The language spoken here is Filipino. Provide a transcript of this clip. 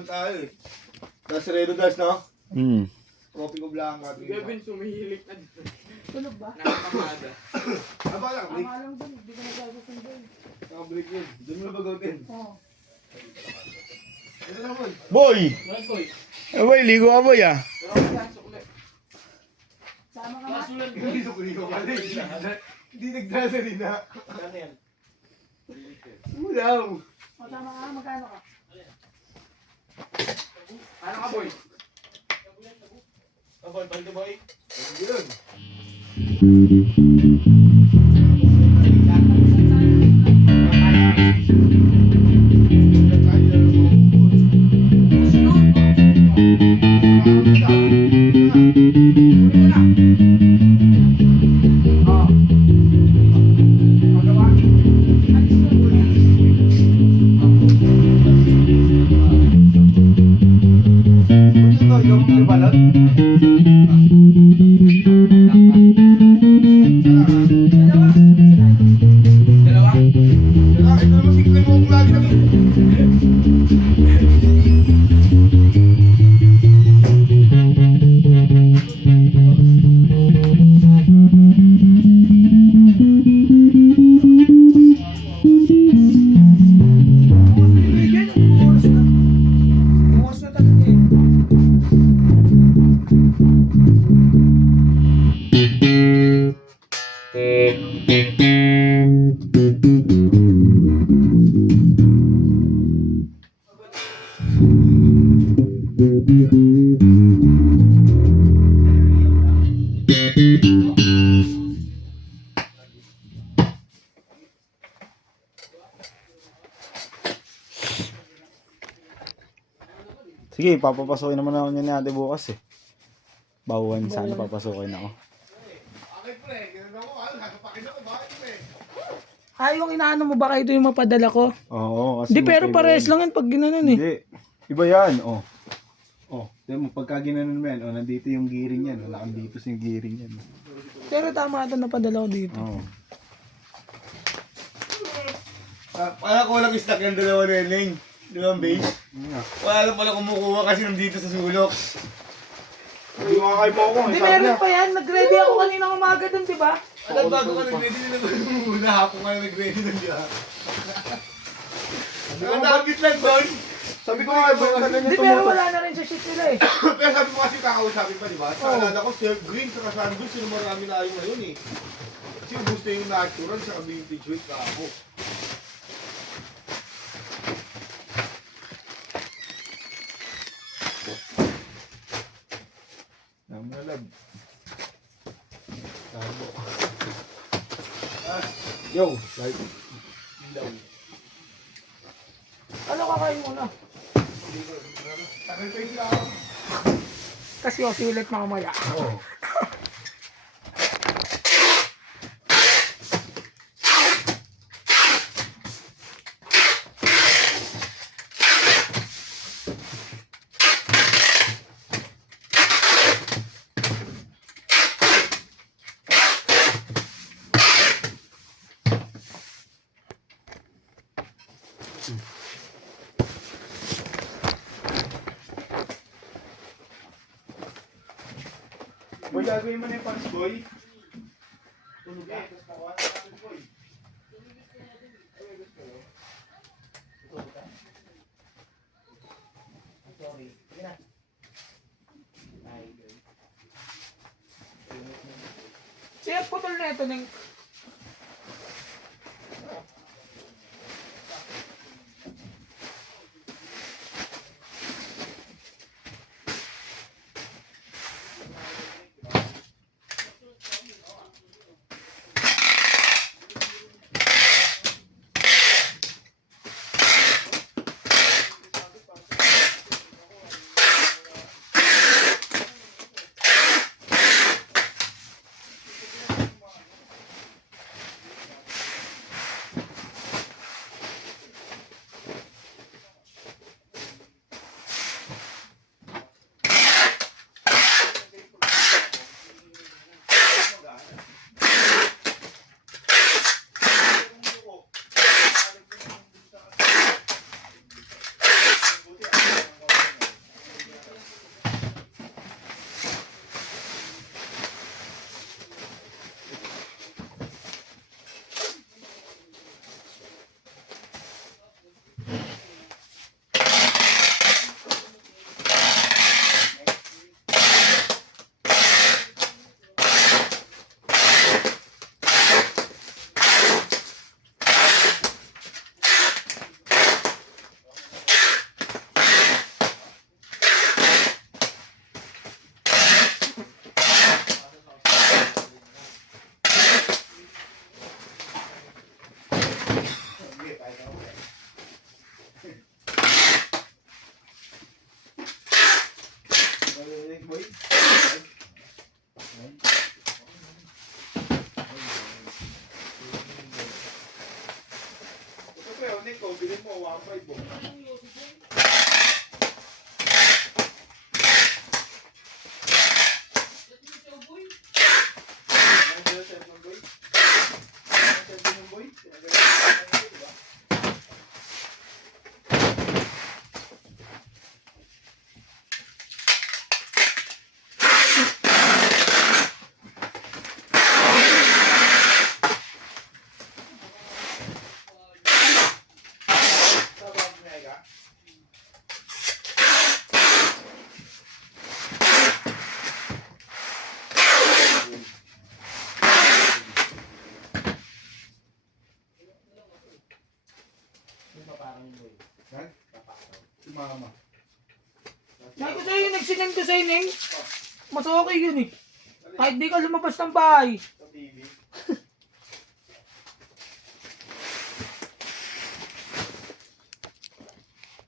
naman tayo eh. Tapos Redo Das, no? Tropico Blanca. Gavin, sumihilik na dito. Tulog ba? Nakakamada. Aba lang, break. Tama lang dun, hindi ko nagsasasundan. Naka-break yun. Doon mo na bagutin. Oo. Ito na, boy. Boy! Bakit ko eh? Boy, ligo ka boy ah. Pero ako yan, sukli. Sama ka nga. Kasunod ko. Hindi ko ka rin. Hindi nagdala rin na. Ano yan? Ulaw. O, tama ka, magkano ka? Ano ka, boy? Boy, palito boy. Yun. Dalawa? Ito naman sikrin mo kung lagi naman. Bukas na talaga eh. Sige, papapasokin naman ako niya ni ate bukas eh. Bawan sana papasokin ako. Okay, pre. Ganun ako. Nakapakin ako. Bakit, pre? Ay, yung inaano mo ba kayo ito yung mapadala ko? Oo, kasi Hindi, pero magkaiba parehas yun. lang yan pag ginanon eh. Hindi. Iba yan, oh. Oh, tignan mo, pagka ginanon mo yan, oh, nandito yung gearing yan. Wala kang dito yung gearing yan. Pero tama ito napadala ko dito. Oo. Wala ko walang stock yung dalawa na yun. Dalawang base. Wala lang pala kumukuha kasi nandito sa sulok. Hindi mo kakay po ako. Hindi, meron pa yan. Nag-ready ako kanina umaga dun, di ba? Alam, bago ka nag-ready na naman muna. Hapon ka nag-ready na diyan. Ang dagit lang doon. Sabi ko nga, boy, Hindi, pero wala na rin sa sheet nila eh. Pero sabi mo kasi kakausapin pa, di ba? Sa alala ko, Sir Green, saka Sandwich, sino marami na ayaw ngayon eh. Kasi gusto yung natural, saka vintage weight ka ako. Namalag. Tabo. Yo, like, Ano kakain muna? Tagal pa yung ako. Kasi kasi ulit mamaya. oh. Boy, gagawin mo na yung pants, boy. Tulog eh. Tapos nakuha na natin, boy. Siya putol na ito ng... boy. Ito pre, unik ko, bilhin mo, 1.5 po. Ano sila set ng boy? Ano set ng boy? Diba? Sabang niya ka? Yung paparang yung boy. Ha? Si mama. Sabi ko sa'yo, nagsinan ko sa'yo, Neng. Mas okay yun eh. Kahit di ka lumabas ng bahay.